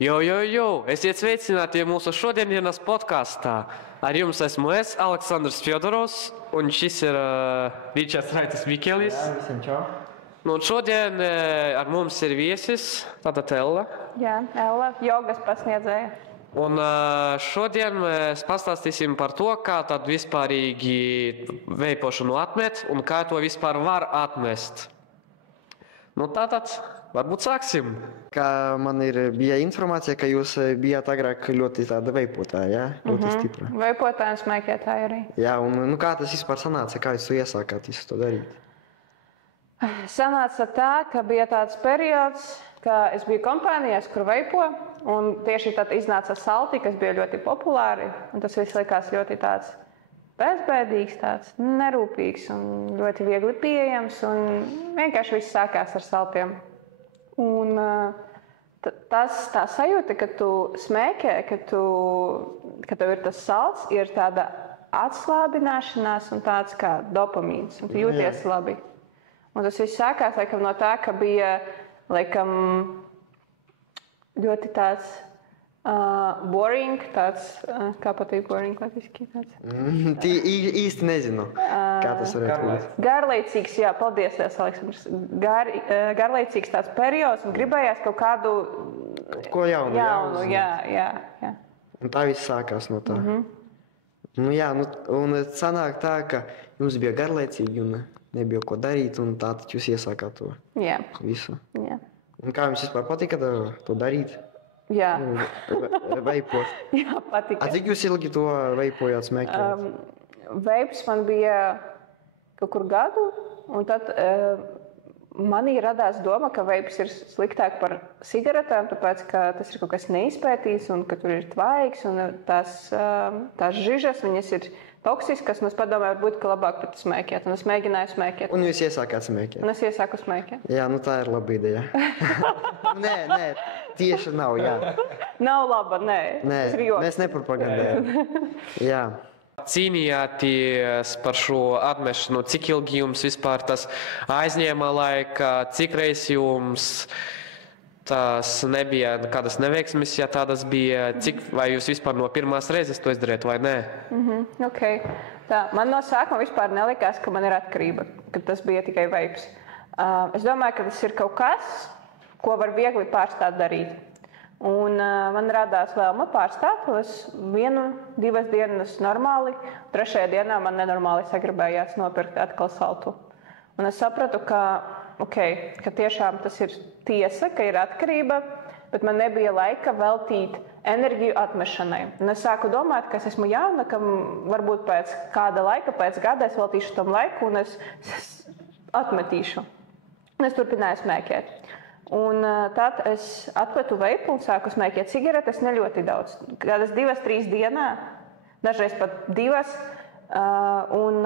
Esiet sveicināti mūsu šodienas podkāstā. Ar jums esmu es, Aleksandrs Fjodorovs, un šis ir Ričards Raitas Mikelis. Jā, visiem čau. Un šodien ar mums ir viesis, tātad Ella. Jā, Ella, jogas pasniedzēja. Un šodien mēs pastāstīsim par to, kā tad vispārīgi veipošanu atmet un kā to vispār var atmest. Tātad, varbūt sāksim. Kā man bija informācija, ka jūs bijāt agrāk ļoti tāda veipotāja, jā? Ļoti stipra. Veipotāja un smēķētāja arī. Jā, un kā tas vispār sanāca? Kā jūs iesākāt visu to darīt? Sanāca tā, ka bija tāds periods, ka es biju kompānijās, kur veipo, un tieši tad iznāca salti, kas bija ļoti populāri, un tas viss likās ļoti tāds bezbēdīgs, tāds nerūpīgs un ļoti viegli pieejams, un vienkārši viss sākās ar saltiem. Un tā sajūta, ka tu smēķē, ka tev ir tas salts, ir tāda atslābināšanās un tāds kā dopamīns, un tu jūties labi. Un tas viss sākās laikam no tā, ka bija laikam ļoti tāds boring, tāds, kā patīk boring latviski tāds? Īsti nezinu, kā tas varētu būt. Garlaicīgs, jā, paldies, Aleksandrs. Garlaicīgs tāds periods un gribējās kaut kādu ko jaunu, jā. Un tā viss sākās no tā. Un sanāk tā, ka jums bija garlaicīgi un nebija ko darīt, un tātad jūs iesākāt to visu. Jā. Un kā jums vispār patika to darīt? Jā. Veipot. Jā, patika. Cik jūs ilgi to veipojāt, smēķējāt? Veips man bija kaut kur gadu, un tad manī radās doma, ka veips ir sliktāk par cigaretēm, tāpēc, ka tas ir kaut kas neizpētīts, un ka tur ir tvaiks, un tās žižas, viņas ir toksiskas, un es padomāju, varbūt, ka labāk pat smēķēt, un es mēģināju smēķēt. Un jūs iesākāt smēķēt? Un es iesāku smēķēt. Jā, tā ir laba ideja. Nē, tieši nav, jā. Nav laba, nē. Mēs nepropagandējam. Jā. Cīnījāties par šo atmešanu, cik ilgi jums vispār tas aizņēma laika, cik reiz jums tas nebija kādas neveiksmes, ja tādas bija, vai jūs vispār no pirmās reizes to izdarījāt vai nē? Okay. Tā, man no sākuma vispār nelikās, ka man ir atkarība, ka tas bija tikai veips. Es domāju, ka tas ir kaut kas, ko var viegli pārstāt darīt. Un man radās vēlme pārstāt, es 1-2 dienas normāli, 3. dienā man nenormāli sagribējās nopirkt atkal saltu. Un es sapratu, ka tiešām tas ir tiesa, ka ir atkarība, bet man nebija laika veltīt enerģiju atmešanai. Un es sāku domāt, ka es esmu jauna, ka varbūt pēc kāda laika, pēc gada es veltīšu tam laiku un es atmetīšu. Un es turpināju smēķēt. Un tad es atmetu veipu un sāku smēķēt cigaretes ne ļoti daudz. Kādas 2-3 dienā, dažreiz pat 2. Un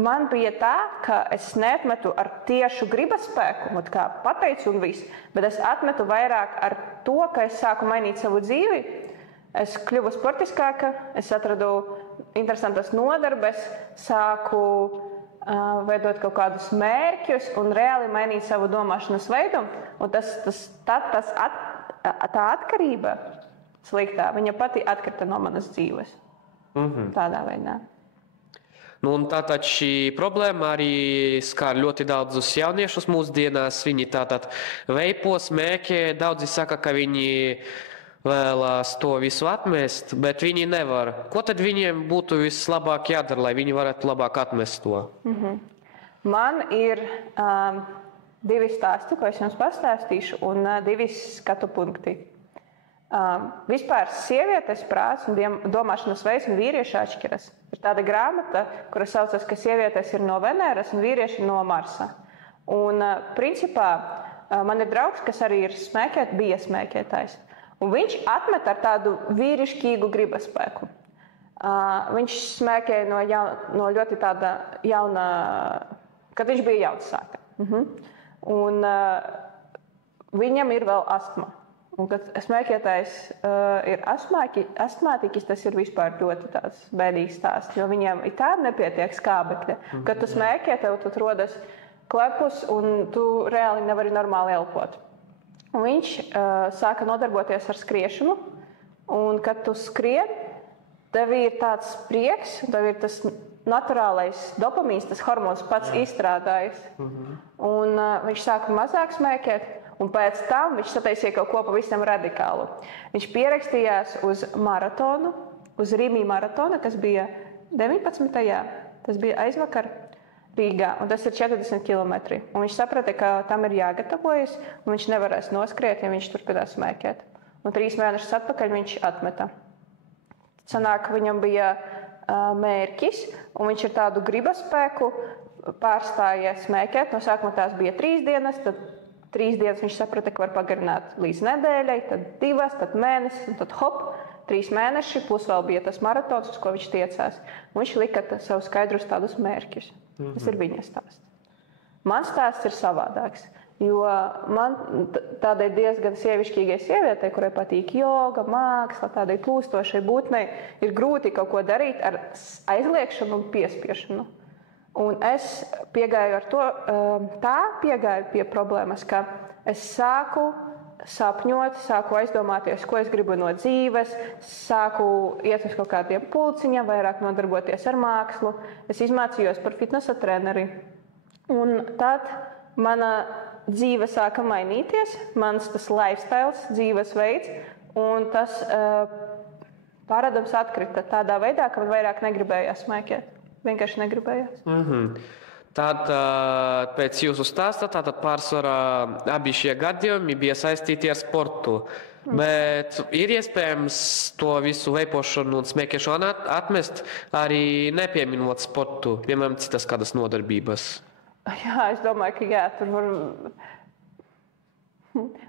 man bija tā, ka es neatmetu ar tiešu gribas spēku, kā pateicu un viss, bet es atmetu vairāk ar to, ka es sāku mainīt savu dzīvi. Es kļuvu sportiskāka, es atradu interesantas nodarbes, sāku veidot kaut kādus mērķus un reāli mainīt savu domāšanas veidu. Un tā atkarība sliktā, viņa pati atkrita no manas dzīves. Tādā veidā. Un tātad šī problēma arī skar ļoti daudzus jauniešus mūsdienās. Viņi tātad veipo, smēķē, daudzi saka, ka viņi vēlās to visu atmest, bet viņi nevar. Ko tad viņiem būtu vislabāk jādara, lai viņi varētu labāk atmest to? Man ir 2 stāsti, ko es jums pastāstīšu, un 2 skatu punkti. Vispār sievietes prāts un domāšanas veids un vīrieši atšķiras. Ir tāda grāmata, kura saucas, ka sievietes ir no Veneras un vīrieši no Marsa. Un principā man ir draugs, kas arī bija smēķētājs. Un viņš atmet ar tādu vīrišķīgu gribaspēku. Viņš smēķēja no ļoti tāda jauna, kad viņš bija jauns sāka. Un viņam ir vēl astma. Un kad smēķētājs ir astmātiķis, tas ir vispār ļoti tāds bēdīgs stāsts, jo viņam ir tā nepietiek skābekļa. Kad tu smēķē, tev rodas klepus un tu reāli nevari normāli elpot. Un viņš sāka nodarboties ar skriešanu. Un, kad tu skrien, tev ir tāds prieks, tev ir tas naturālais dopamīns, tas hormons pats izstrādājis. Un viņš sāka mazāk smēķēt, un pēc tam viņš sataisīja kaut ko pavisam radikālu. Viņš pierakstījās uz maratonu, uz Rīmī maratona, kas bija 19. Tas bija aizvakar Rīgā, un tas ir 40 km. Un viņš saprata, ka tam ir jāgatavojas, un viņš nevarēs noskriet, ja viņš turpinās smēķēt. Un 3 mēnešus atpakaļ viņš atmeta. Sanāk, viņam bija mērķis, un viņš ar tādu gribaspēku pārstāja smēķēt. No sākuma tās bija 3 dienas, tad 3 dienas viņš saprata, ka var pagarināt līdz nedēļai, tad 2, tad mēnesis, un tad hop, 3 mēneši, plus vēl bija tas maratons, uz ko viņš tiecās. Un viņš lika sev skaidrus tādus mērķus. Tas ir viņa stāsts. Mans stāsts ir savādāks, jo man tādai diezgan sievišķīgai sievietei, kurai patīk joga, māksla, tādai plūstošai būtnei, ir grūti kaut ko darīt ar aizliekšanu un piespiešanu. Un es piegāju pie problēmas, ka es sāku sapņot, sāku aizdomāties, ko es gribu no dzīves, sāku iet uz kaut kādiem pulciņiem, vairāk nodarboties ar mākslu. Es izmācījos par fitnesa treneri. Un tad mana dzīve sāka mainīties, mans tas lifestyle, dzīvesveids, un tas paradums atkrita tādā veidā, ka man vairāk negribējās smēķēt. Vienkārši negribējās. Tad pēc jūsu stāsta, tātad pārsvarā abi šie gadījumi bija saistīti ar sportu. Bet ir iespējams to visu veipošanu un smēķēšanu atmest, arī nepieminot sportu, piemēram, citas kādas nodarbības. Jā, es domāju, ka jā, tur var...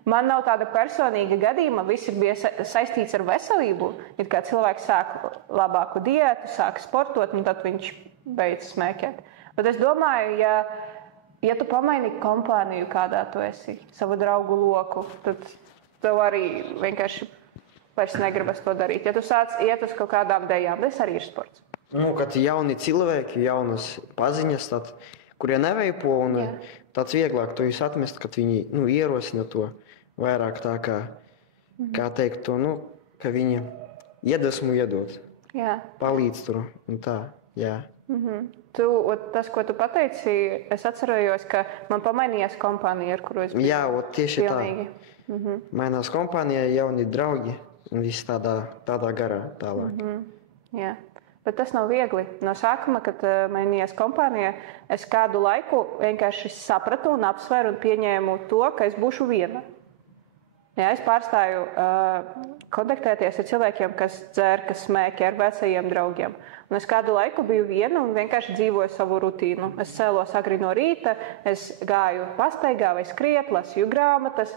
Man nav tāda personīga gadījuma, viss bija saistīts ar veselību. Ir kā cilvēks sāk labāku diētu, sāk sportot, un tad viņš beidz smēķēt. Bet es domāju, ja tu pamaini kompāniju, kādā tu esi, savu draugu loku, tad tev arī vienkārši vairs negribas to darīt. Ja tu sāc iet uz kaut kādām dejām, tas arī ir sports. Kad jauni cilvēki, jaunas paziņas, tad, kurie neveipo, un tāds vieglāk to visu atmest, kad viņi ierosina to vairāk tā kā teikt to, ka viņi iedvesmu iedod, palīdz tur un tā, jā. Tas, ko tu pateici, es atcerējos, ka man pamainījās kompānija, ar kuru es biju. Jā, tieši pilnīgi. Tā. Mainās kompānija, jauni draugi un viss tādā garā tālāk. Jā, bet tas nav viegli. No sākuma, kad mainījās kompānija, es kādu laiku vienkārši sapratu un apsvēru un pieņēmu to, ka es būšu viena. Jā, es pārstāju kontaktēties ar cilvēkiem, kas dzer, kas smēķē, ar vecajiem draugiem. Un es kādu laiku biju viena un vienkārši dzīvoju savu rutīnu. Es cēlos agri no rīta, es gāju pastaigā vai skriet, lasīju grāmatas,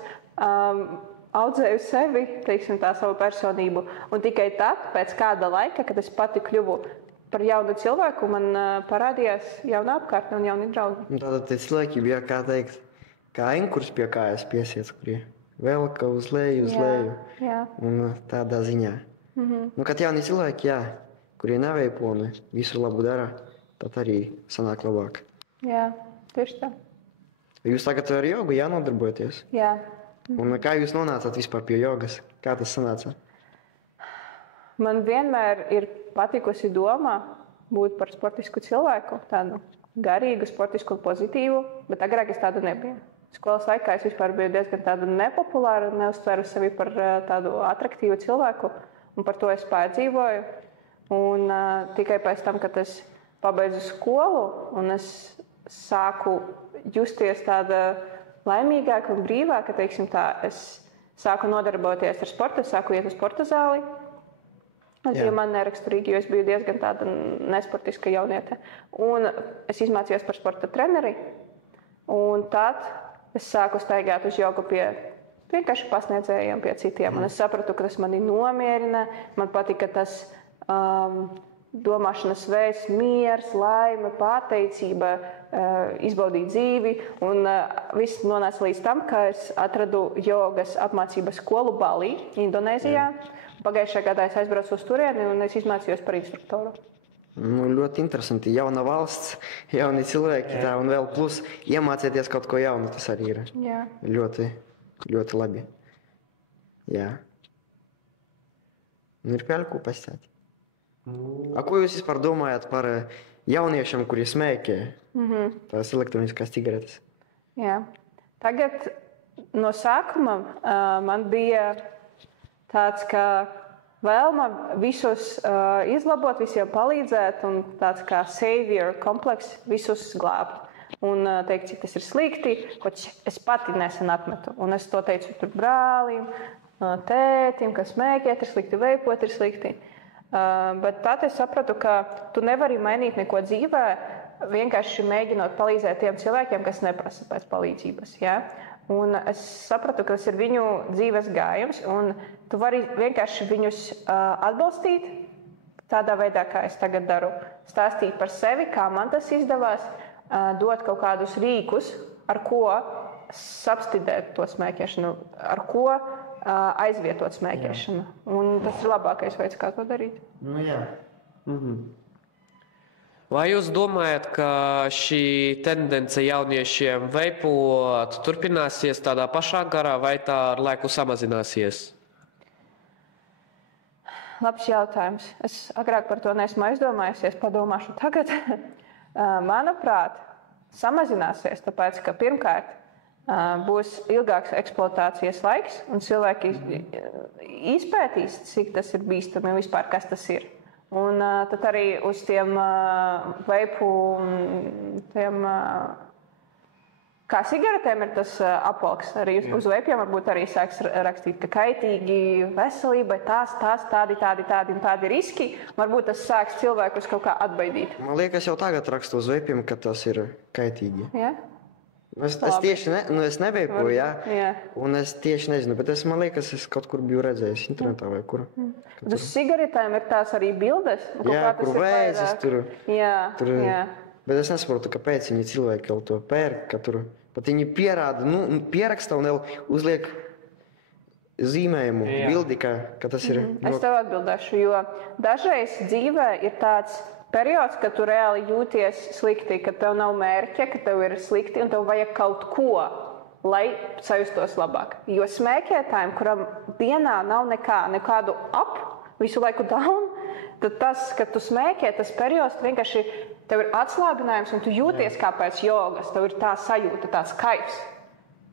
audzēju sevi, teiksim tā, savu personību. Un tikai tad, pēc kāda laika, kad es pati kļuvu par jaunu cilvēku, man parādījās jauna apkārtne un jauni draugi. Tātad tie cilvēki bija, kā teikt, kā ankurs pie kājas piesiet, kurie velka uz leju, Jā. Un tādā ziņā. Kad jauni cilvēki, kurie neveipo un visu labu dara, tad arī sanāk labāk. Jā, tieši tā. Jūs tagad ar jogu jānodarbojaties? Jā. Un kā jūs nonācāt vispār pie jogas? Kā tas sanāca? Man vienmēr ir patikusi doma būt par sportisku cilvēku, tādu garīgu, sportisku un pozitīvu, bet agrāk es tādu nebiju. Skolas laikā es vispār biju diezgan tādu nepopulāru un neuztveru sevi par tādu atraktīvu cilvēku, un par to es pārdzīvoju. Un tikai pēc tam, kad es pabeidzu skolu un es sāku justies tāda laimīgāka un brīvāka, teiksim tā, es sāku nodarboties ar sportu, es sāku iet uz sporta zāli. Tas bija man neraksturīgi, jo es biju diezgan tāda nesportiska jauniete. Un es izmācījos par sporta treneri, un tad es sāku staigāt uz jogu pie vienkārši pasniedzējiem, pie citiem. Un es sapratu, ka tas mani nomierina, man patika tas domāšanas veids, miers, laime, pateicība, izbaudīt dzīvi. Un viss nonāca līdz tam, ka es atradu jogas apmācības skolu Balī, Indonēzijā. Pagājušajā gadā es aizbraucu uz turieni un es izmācījos par instruktoru. Ļoti interesanti. Jauna valsts, jauni cilvēki, tā, un vēl plus iemācieties kaut ko jaunu, tas arī ir ļoti ļoti labi. Jā. Ir vēl ko pastāstīt. A ko jūs vispār domājat par jauniešiem, kuri smēķē tās elektroniskās cigaretes? Jā. Tagad no sākuma man bija tāds, ka vēlme visus izlabot, visiem palīdzēt un tāds kā savior kompleks visus glābt. Un teikt, cik tas ir slikti, ko es pati nesen atmetu. Un es to teicu tur brālim, tētim, ka smēķēt ir slikti, veipot ir slikti. Bet tad es sapratu, ka tu nevari mainīt neko dzīvē, vienkārši mēģinot palīdzēt tiem cilvēkiem, kas neprasa pēc palīdzības. Ja? Un es sapratu, ka tas ir viņu dzīves gājums, un tu vari vienkārši viņus atbalstīt tādā veidā, kā es tagad daru. Stāstīt par sevi, kā man tas izdevās, dot kaut kādus rīkus, ar ko substidēt to smēķēšanu, ar ko aizvietot smēķēšanu. Un tas ir labākais veids, kā to darīt. Nu, jā. Vai jūs domājat, ka šī tendence jauniešiem veipot turpināsies tādā pašā garā, vai tā ar laiku samazināsies? Labs jautājums. Es agrāk par to neesmu aizdomājusies, padomāšu tagad. Manuprāt, samazināsies, tāpēc, ka pirmkārt būs ilgāks eksploatācijas laiks, un cilvēki izpētīs, cik tas ir bīstami un vispār, kas tas ir. Un tad arī uz tiem veipu, tiem, kā cigaretēm ir tas apvalks, arī uz veipiem varbūt arī sāks rakstīt, ka kaitīgi veselībai tādi riski. Varbūt tas sāks cilvēkus kaut kā atbaidīt. Man liekas, jau tagad rakstu uz veipiem, ka tas ir kaitīgi. Ja? Es tieši es neveipoju, jā. Un es tieši nezinu, bet man liekas, es kaut kur biju redzējis internetā vai kur. Uz cigaretēm ir tās arī bildes. Jā, kur vēzis tur. Jā. Bet es nesaprotu, kāpēc viņi cilvēki jau to pērk, ka tur pat viņi pierāda, pieraksta un jau uzliek zīmējumu, bildi, ka tas ir. Es tev atbildēšu, jo dažreiz dzīvē ir tāds periods, kad tu reāli jūties slikti, ka tev nav mērķa, ka tev ir slikti un tev vajag kaut ko, lai sajustos labāk. Jo smēķētājiem, kuram dienā nav nekādu up, visu laiku down, tad tas, kad tu smēķē, tas periods vienkārši tev ir atslābinājums un tu jūties kā pēc jogas, tev ir tā sajūta, tāds kaifs.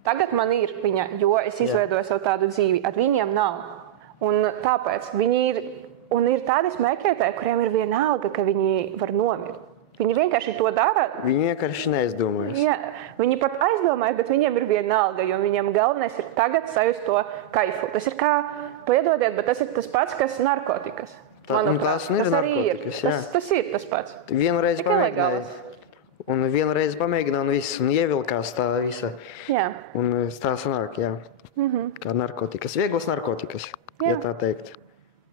Tagad man ir viņa, jo es izveidoju savu tādu dzīvi, ar viņiem nav. Un tāpēc viņi ir tādi smēķētāji, kuriem ir vienalga, ka viņi var nomirt. Viņi vienkārši to dara. Viņi vienkārši neizdomājas. Jā, viņi pat aizdomājas, bet viņiem ir vienalga, jo viņiem galvenais ir tagad sajust to kaifu. Tas ir kā, piedodiet, bet tas ir tas pats, kas narkotikas. Tas ir narkotikas, jā. Tas ir tas pats. Vienreiz pamēģināja. Un vienreiz pamēģināja un viss, un ievilkās tā visa. Jā. Un tā sanāk, jā. Kā narkotikas. Vieglas narkotikas, ja tā teikt.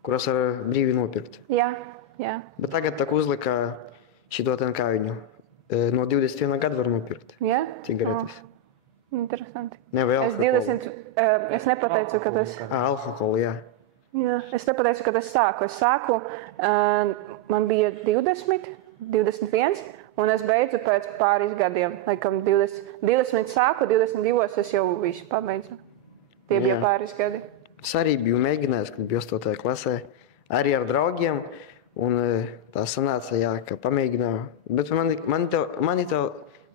Kuras var brīvi nopirkt. Jā. Bet tagad tā uzlika šito ten kā viņu. No 21 gadu var nopirkt. Jā? Cigaretes. Interesanti. Ne, vai alkoholu. Es nepateicu, ka tas... Alkoholu, jā. Jā, es nepateicu, ka tas sāku. Es sāku, man bija 20, 21, un es beidzu pēc pāris gadiem. Laikam 20 sāku, 22 es jau visu pabeidzu. Tie bija pāris gadi. Es arī biju mēģinājis, kad biju 8. klasē, arī ar draugiem, un tā sanāca, jā, ka pamēģināju. Bet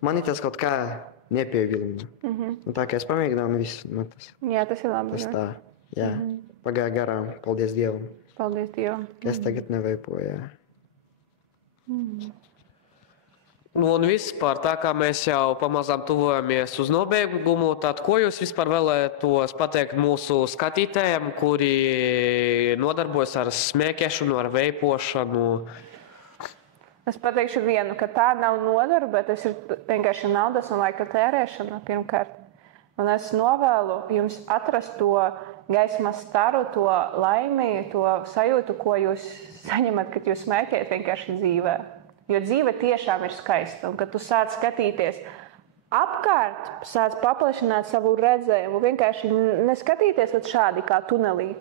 mani tas kaut kā nepievilina. Un tā kā es pamēģināju, un viss. Tas, jā, tas ir labi. Tas tā, jā, pagāja garām, paldies Dievam. Paldies Dievam. Es tagad neveipoju, jā. Un vispār tā kā mēs jau pamazām tuvojamies uz nobeigumu, tad ko jūs vispār vēlētos pateikt mūsu skatītājiem, kuri nodarbojas ar smēķēšanu, ar veipošanu? Es pateikšu vienu, ka tā nav nodarbe, bet tas ir vienkārši naudas un laika tērēšana pirmkārt. Un es novēlu jums atrast to gaismas staru, to laimi, to sajūtu, ko jūs saņemat, kad jūs smēķējat vienkārši dzīvē. Jo dzīve tiešām ir skaista, un kad tu sāc skatīties apkārt, sāc paplašināt savu redzējumu, vienkārši neskatīties šādi kā tunelī.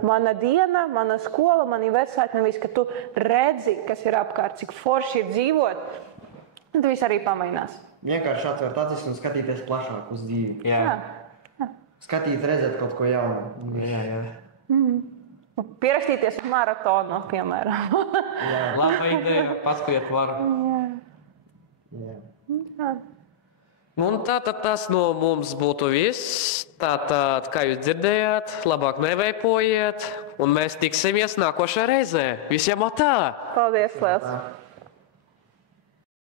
Mana diena, mana skola, mani vecāki, nevis, ka tu redzi, kas ir apkārt, cik forši ir dzīvot, un tad viss arī pamainās. Vienkārši atvērt acis un skatīties plašāk uz dzīvi. Jā. skatīt, redzēt kaut ko jaunu. Jā. Pierakstīties uz maratonu, piemēram. Laba ideja, paskriet var. Jā. Un tātad tas no mums būtu viss. Tātad, kā jūs dzirdējāt, labāk neveipojiet, un mēs tiksimies nākošajā reizē. Visiem atā! Paldies, liels!